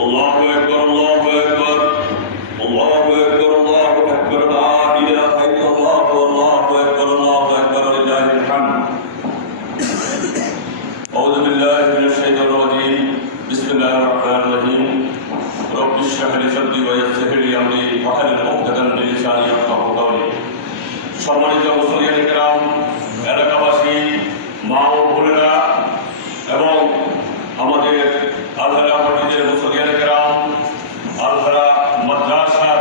الله أكبر الله أكبر الله أكبر الله أكبر لا إله إلا الله والله أكبر الله أكبر لله الحمد. أعوذ بالله من الشيطان الرجيم. بسم الله الرحمن الرحيم. رب اشرح لي صدري ويسر لي أمري واحلل عقدة من لساني يفقهوا قولي. সম্মানিত মুসলিয়ানে কেরাম, এলাকাবাসী, মা ও বোনেরা এবং আমাদের আলহারা মসজিদের মুসলিয়ানে কেরাম, আলহারা মাদ্রাসার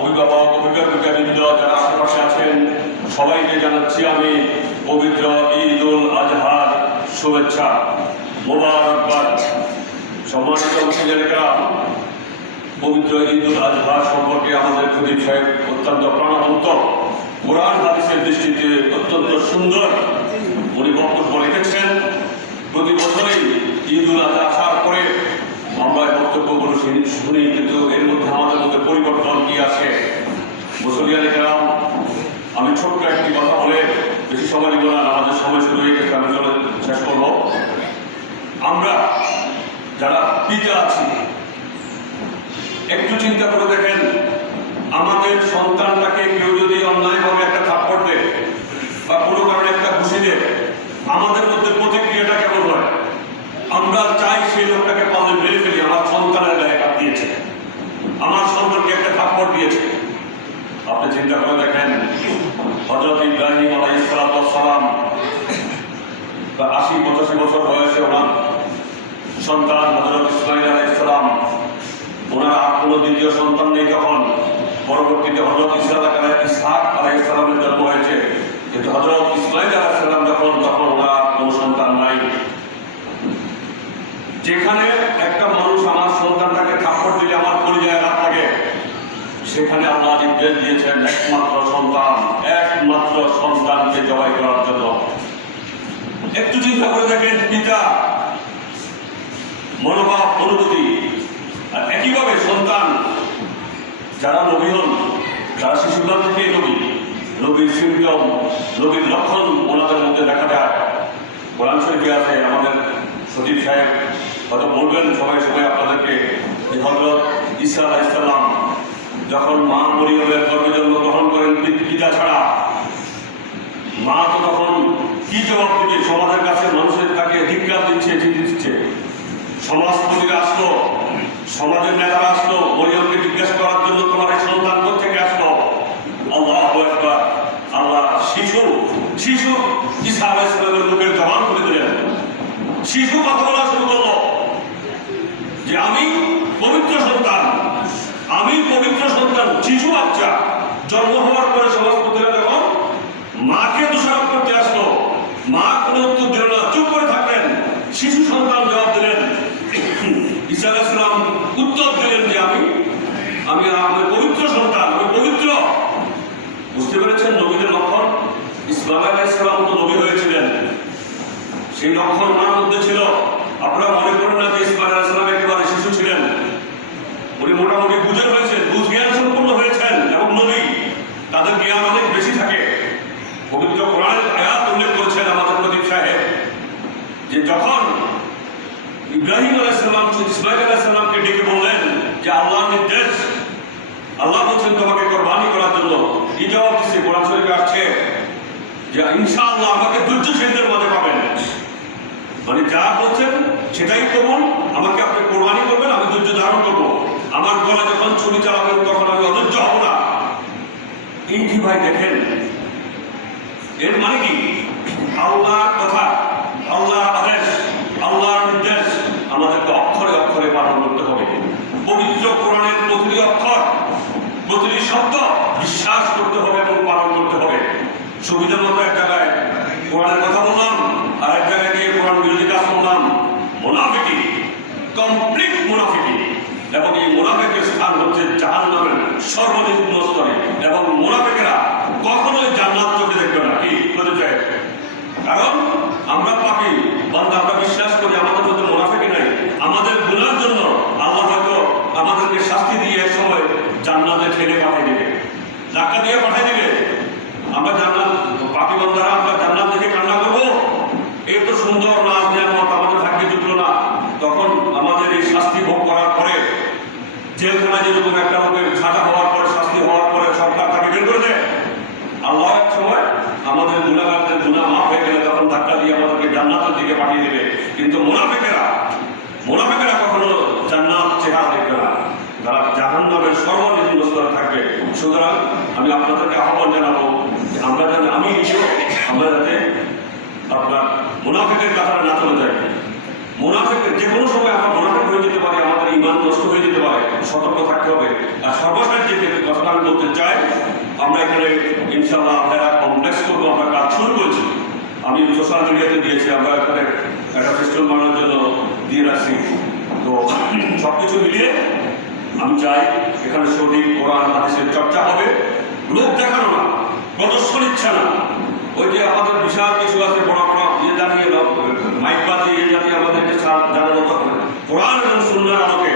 অভিভাবক অভিভাবিকাবৃন্দ যারা আশেপাশে আছেন, সবাইকে জানাচ্ছি আমি পবিত্র ঈদ উল আজহার শুভেচ্ছা, মোবারকবাদ। সম্মানিত মুসলিয়ানে কেরাম, পবিত্র ঈদ উল আজহা সম্পর্কে আমাদের খতিব সাহেব অত্যন্ত প্রাণবন্ত, কোরআন হাদিসের দৃষ্টিতে অত্যন্ত সুন্দর উনি বক্তব্য রেখেছেন। প্রতি বছরই ঈদ উল আজহা আসার পরে আমরা বক্তব্যগুলো শুনি, কিন্তু এর মধ্যে আমাদের মধ্যে পরিবর্তন কি আছে? মুসলিয়ানে কেরাম, আমি ছোট্ট একটি কথা বলে বেশি সময় নিব না, আমাদের সময় শুরু হয়ে গেছে, আমি চলে শেষ করব। আমরা যারা পিতা আছি, একটু চিন্তা করে দেখেন, আমাদের সন্তানটাকে কেউ যদি অন্যায়ভাবে একটা থাপ্পড় দেয় বা কোনো কারণে একটা ঘুষি দেয়, আমাদের মধ্যে প্রতিক্রিয়াটা কেমন হয়? আমরা চাই সেই লোকটাকে পারলে মেরে ফেলি। আমার সন্তানের গায়ে হাত দিয়েছে, আমার সন্তানকে একটা থাপ্পড় দিয়েছে। আপনি চিন্তা করে দেখেন, হযরত ইব্রাহিম আলাইহিস সালাম ৮০-৮৫ বছর বয়সে ওনার সন্তান হযরত ইসমাঈল আলাইহিস সালাম, ওনার আর কোনো দ্বিতীয় সন্তান নেই। তখন পরবর্তীতে হযরত ইসহাক আলাইহিস সালামের জন্ম হয়েছে, কিন্তু হযরত ইসমাঈল আলাইহিস সালাম তখন ওনার কোনো সন্তান নাই। যেখানে একটা মানুষ আমার সন্তানটাকে থাপ্পড় দিলে আমার পরিচয় না থাকে, সেখানে আল্লাহ নির্দেশ দিয়েছেন একমাত্র সন্তানকে জবাই করার জন্য। একটু চিন্তা করে দেখেন, পিতা মনোভাব অনুভূতি। আর একইভাবে সন্তান যারা নবী হন, যারা শিশুকাল থেকে নবীর সিমটম, নবীর লক্ষণ ওনাদের মধ্যে দেখা যায়। কোরআন শরীফে আছে, আমাদের সচিব সাহেব হয়তো বলবেন সবাই আপনাদেরকে, হযরত ঈসা আলাইহিস সালাম যখন মা মরিয়মের গর্ভে জন্মগ্রহণ করেন পিতা ছাড়া, মা তো তখন কি জবাব দিবে? সমাজের কাছে মানুষের তাকে ধিক্কার দিচ্ছে। সমাজপতিরা আসলো, সমাজের নেতারা আসলো মরিয়মকে জিজ্ঞাসা করার জন্য, তোমার এই সন্তান কোথেকে আসলো? আল্লাহু আকবার। আল্লাহ শিশু ঈসা আলাইহিস সালামের মুখের জবান খুলে দিলেন। শিশু কথা বলা শুরু করলো যে আমি পবিত্র সন্তান। শিশু বাচ্চা জন্ম হওয়ার পরে সমাজপতিরা যখন মাকে দোষারোপ করতে আসলো, মা কোনো উত্তর দিল না, চুপ করে থাকলেন। শিশু সন্তান জবাব দিলেন, ঈসা আলাইহিস সালাম উত্তর দিলেন যে আমি পবিত্র সন্তান, আমি পবিত্র। বুঝতে পেরেছেন নবীদের লক্ষণ? ইসমাঈল আলাইহিস সালাম তো নবী হয়েছিলেন, সেই লক্ষণ ওনার মধ্যে ছিল। আপনারা মনে করেন না যে ইসমাঈল আলাইহিস সালাম একেবারে শিশু ছিলেন। উনি মোটামুটি বুঝে হয়েছেন, বুঝ জ্ঞান সম্পন্ন হয়েছেন, এবং নবী তাদের জ্ঞান অনেক বেশি থাকে। পবিত্র কোরআনের আয়াত উল্লেখ করেছেন আমাদের খতিব সাহেব, যে যখন ইব্রাহিম আলাইহিস সালাম ইসমাঈল আলাইহিস সালামকে ডেকে বললেন যে আল্লাহর নির্দেশ, আল্লাহ বলছেন তোমাকে কোরবানি করার জন্য, কি জবাব দিচ্ছে? কোরআন শরীফে আসছে যে ইনশাআল্লাহ আমাকে ধৈর্যশীলদের মাঝে পাবেন। মানে যা বলছেন সেটাই করুন, আমাকে আপনি কোরবানি করবেন, আমি ধৈর্য ধারণ করবো। আমার গলা যখন ছুরি চালাবেন তখন আমি অধৈর্য হব না। এই কি ভাই দেখেন, এর মানে কি? আল্লাহর কথা, আল্লাহর আদেশ, আল্লাহর নির্দেশ আমাদেরকে অক্ষরে অক্ষরে পালন করতে হবে। পবিত্র কোরআনের প্রতিটি অক্ষর, প্রতিটি শব্দ বিশ্বাস করতে হবে এবং পালন করতে হবে। সুবিধার মতো এক জায়গায় কোরআনের কথা বললাম, আর এক জায়গায় গিয়ে কোরআন বিরোধী কাজ করলাম। মুনাফিকি, কমপ্লিট মুনাফিকি। এবং এই মুনাফিকের স্থান হচ্ছে জাহান্নামের সর্বনিম্ন স্তরে, এবং মুনাফিকেরা কখনোই জান্নাত চোখে দেখবে না। কি বলতে চাই? কারণ আমরা পাপী বান্দা, আমরা বিশ্বাস করি আমাদের মধ্যে মুনাফিকি নাই। আমাদের গুনার জন্য আল্লাহ হয়তো আমাদেরকে শাস্তি দিয়ে এক সময় জান্নাতে ঠেলে পাঠিয়ে দেবে, ধাক্কা দিয়ে পাঠিয়ে দেবে। আমরা জান্নাত, পাপী বান্দারা আমরা জান্নাত দেখে কান্না করবো, এই তো সুন্দর নাচ নেয়ামত আমাদের ভাগ্যে জুটলো না। তখন আমাদের এই শাস্তি ভোগ করার পরে সুতরাং আমি আপনাদেরকে আহ্বান জানাবো যে আমরা যাতে আমরা যাতে আপনার মুনাফিকের কাতারে না চলে যাই। মুনাফিকের যে কোনো সময় আমরা মুনাফিক হয়ে যেতে পারি, আমাদের ঈমান নষ্ট হয়ে যেতে পারে, সতর্ক থাকতে হবে। আর সর্বশেষ যে কথাটা আমি বলতে চাই, আমরা এখানে ইনশাআল্লাহ আপনারা কমপ্লেক্স করবো, আমরা কাজ শুরু করেছি। আমি সোশ্যাল মিডিয়াতে দিয়েছি, আমরা এখানে একটা সিস্টেম বানানোর জন্য দিয়ে রাখছি। তো সবকিছু মিলিয়ে আমি চাই এখানে সঠিক কোরআন হাদিসের চর্চা হবে, লোক দেখানো না, প্রদর্শন ইচ্ছা না। ওই যে আমাদের বিশাল কিছু আছে বড় বড় ইয়ে জানিয়ে মাইক বাজি ইয়ে জানিয়ে আমাদেরকে জানানো হবে। কোরআন এবং সুন্নাহর আলোকে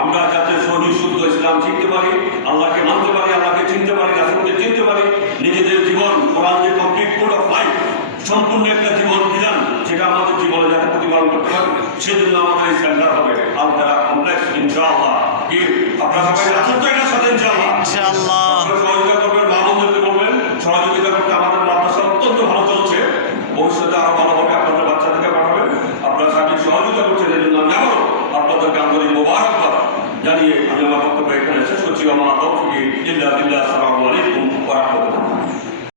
আমরা যাতে সহি শুদ্ধ ইসলাম শিখতে পারি, আল্লাহকে মানতে পারি, আল্লাহকে চিনতে পারি, রাসূলকে চিনতে পারি, নিজেদের জীবন কোরআন যে কমপ্লিট কোড অফ লাইফ, সম্পূর্ণ একটা জীবন বিধান, যেটা আমাদের জীবনে যাতে প্রতিপালন করতে পারি, সেজন্য আমাদের এই সেন্টার হবে আলতারা কমপ্লেক্স ইনশাআল্লাহ। কি আপনারা সবাই আছেন তো এটার সাথে ইনশাআল্লাহ? ইনশাআল্লাহ সহযোগিতা করবেন, মা বোনদেরকে বলবেন সহযোগিতা করতে। আমাদের মাদ্রাসা অত্যন্ত ভালো চলছে, ভবিষ্যতে আরো ভালো হবে। আপনারা